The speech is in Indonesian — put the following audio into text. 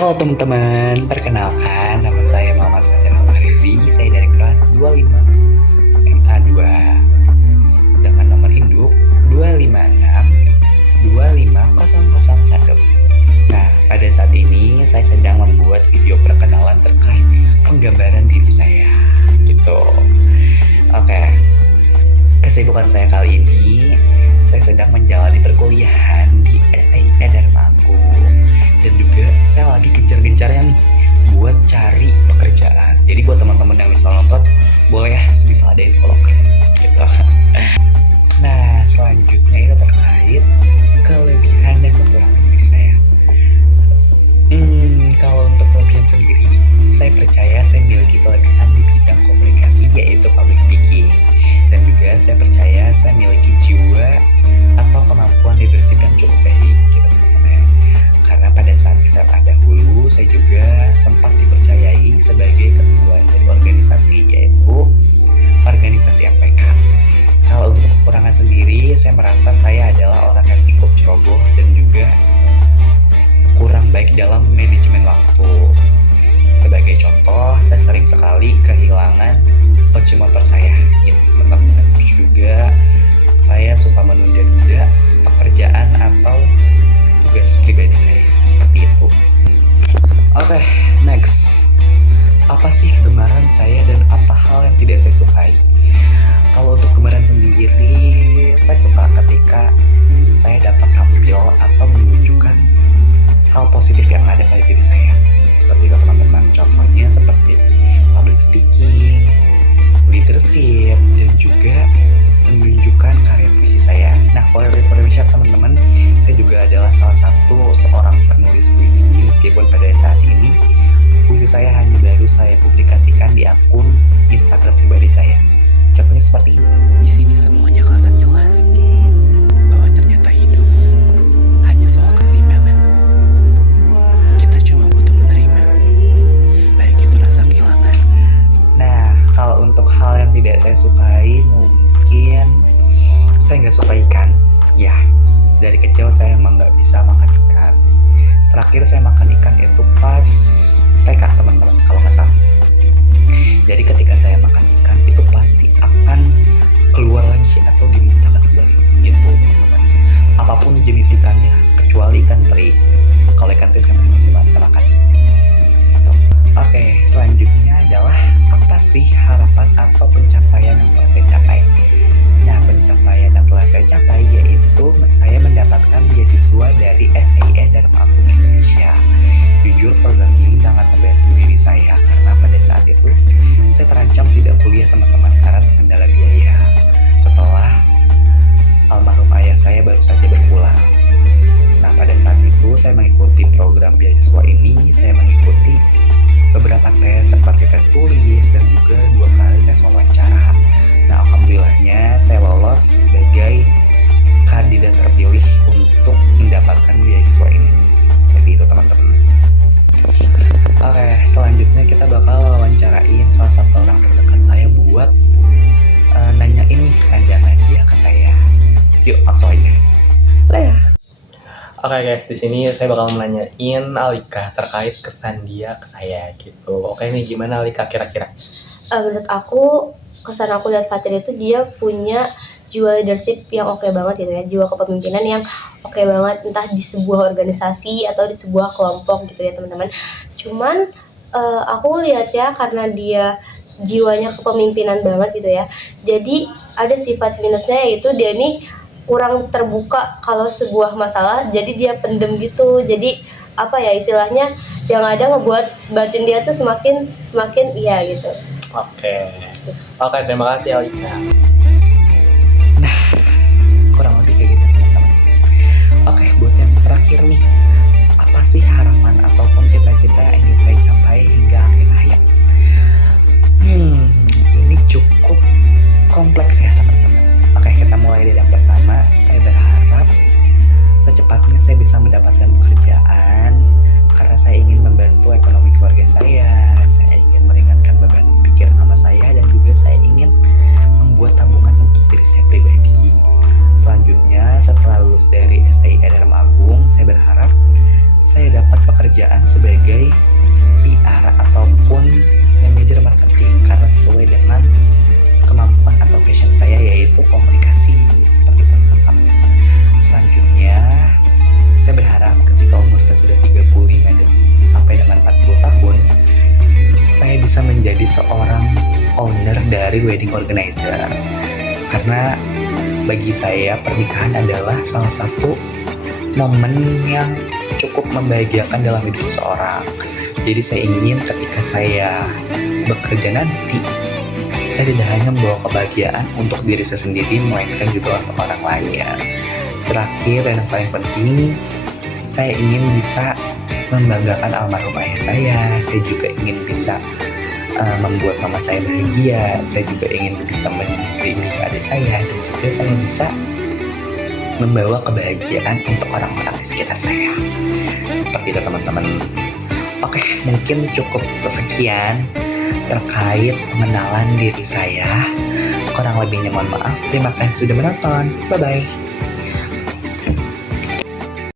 Halo teman-teman, perkenalkan nama saya Muhammad Fajar Al-Farizi. Saya dari kelas 25 MA2 dengan nomor induk 256-25001. Nah, pada saat ini saya sedang membuat video perkenalan terkait penggambaran diri saya gitu. Oke, kesibukan saya kali ini, saya sedang menjalani perkuliahan di STIE Dharma Agung. Dan juga saya lagi gencar-gencarnya nih buat cari pekerjaan. Jadi buat teman-teman yang misal nonton, boleh ya semisal ada info loker gitu. Nah, selanjutnya itu terkait kelebihan dan kekurangan diri saya. Kalau untuk kelebihan sendiri, saya percaya saya memiliki kelebihan di bidang komunikasi, yaitu public speaking. Dan juga saya percaya saya memiliki jiwa atau kemampuan leadership yang cukup baik gitu teman-teman. Karena pada saat SMA dahulu, saya juga sempat dipercayai sebagai ketua dari organisasi, yaitu organisasi MPK. Kalau untuk kekurangan sendiri, saya merasa saya adalah orang yang cukup ceroboh dan juga kurang baik dalam manajemen waktu. Sebagai contoh, saya sering sekali kehilangan kunci motor saya gitu teman-teman. Terus juga saya suka menunda-nunda pekerjaan atau tugas pribadi saya, seperti itu. Oke, next. Apa sih kegemaran saya dan apa hal yang tidak saya sukai? Kalau untuk kegemaran sendiri, saya suka ketika saya dapat tampil atau menunjukkan hal positif yang ada pada diri saya. Seperti itu teman-teman, contohnya seperti public speaking, leadership, dan juga menunjukkan karya puisi saya. Nah, for your information teman-teman, saya juga adalah salah satu seorang penulis puisi, meskipun pada saat ini puisi saya hanya baru saya publikasikan di akun Instagram pribadi saya. Contohnya seperti ini. Di sini semuanya kelihatan jelas bahwa ternyata hidup hanya soal keseimbangan. Kita cuma butuh menerima, baik itu rasa kehilangan. Nah, kalau untuk hal yang tidak saya sukai, mungkin saya nggak suka ikan. Ya, dari kecil saya emang nggak bisa makan ikan. Terakhir saya makan ikan itu pas TK teman-teman, kalau nggak salah. Jadi ketika saya makan ikan itu pasti akan keluar lagi atau dimuntahkan kembali gitu teman-teman. Apapun jenis ikannya, kecuali ikan teri. Kalau ikan teri saya masih bisa makan. Gitu. Oke, selanjutnya adalah apa sih harapan atau pencapaian yang telah saya capai? Nah, pencapaian yang telah saya capai yaitu saya mendapatkan beasiswa dari STIE Dharma Agung Indonesia. Jujur, program ini sangat membantu diri saya karena pada saat itu saya terancam tidak kuliah teman-teman karena terkendala biaya. Setelah almarhum ayah saya baru saja berpulang. Nah, pada saat itu saya mengikuti program beasiswa ini, saya mengikuti beberapa tes seperti tes tulis dan juga 2 kali tes wawancara. Nah, alhamdulillahnya saya lolos sebagai kandidat terpilih untuk mendapatkan beasiswa ini. Seperti itu teman-teman. Oke, selanjutnya kita bakal wawancarain salah satu orang terdekat saya buat nanyain nih pandangan dia ke saya. Yuk, langsung aja. Oke guys, di sini saya bakal menanyain Alika terkait kesan dia ke saya gitu. Oke nih, gimana Alika kira-kira? Menurut aku, kesan aku lihat Fatir itu dia punya jiwa leadership yang oke banget gitu ya, jiwa kepemimpinan yang oke banget, entah di sebuah organisasi atau di sebuah kelompok gitu ya teman-teman. Cuman aku lihat ya, karena dia jiwanya kepemimpinan banget gitu ya, jadi ada sifat minusnya, yaitu dia ini kurang terbuka kalau sebuah masalah, jadi dia pendem gitu. Jadi apa ya istilahnya, yang ada ngebuat batin dia tuh semakin iya gitu. Oke, terima kasih Alika. Nah, kurang lebih kayak gitu teman-teman. Oke, buat yang terakhir nih, apa sih harapan ataupun cita-cita yang ingin saya capai hingga akhir hayat? Ini cukup kompleks ya teman-teman. Oke, kita mulai dari yang pertama. Saya berharap secepatnya saya bisa mendapatkan pekerjaan karena saya ingin membantu ekonomi keluarga saya. Saya ingin meringankan beban pikir mama saya dan juga saya ingin membuat tabungan untuk diri saya pribadi. Selanjutnya, setelah lulus dari STIE Dharma Agung, saya berharap saya dapat pekerjaan pekerjaan sebagai PR ataupun manajer marketing karena sesuai dengan kemampuan atau passion saya yaitu komunikasi seperti itu teman-teman. Selanjutnya saya berharap ketika umur saya sudah 35 dan sampai dengan 40 tahun saya bisa menjadi seorang owner dari wedding organizer karena bagi saya pernikahan adalah salah satu momen yang cukup membahagiakan dalam hidup seseorang. Jadi saya ingin ketika saya bekerja nanti saya tidak hanya membawa kebahagiaan untuk diri saya sendiri melainkan juga untuk orang lain. Terakhir dan yang paling penting, saya ingin bisa membanggakan almarhum ayah saya juga ingin bisa membuat mama saya bahagia, saya juga ingin bisa mendidik adik saya, dan juga saya bisa membawa kebahagiaan untuk orang-orang di sekitar saya. Seperti itu teman-teman. Oke, mungkin cukup sekian terkait pengenalan diri saya. Kurang lebihnya mohon maaf. Terima kasih sudah menonton. Bye-bye.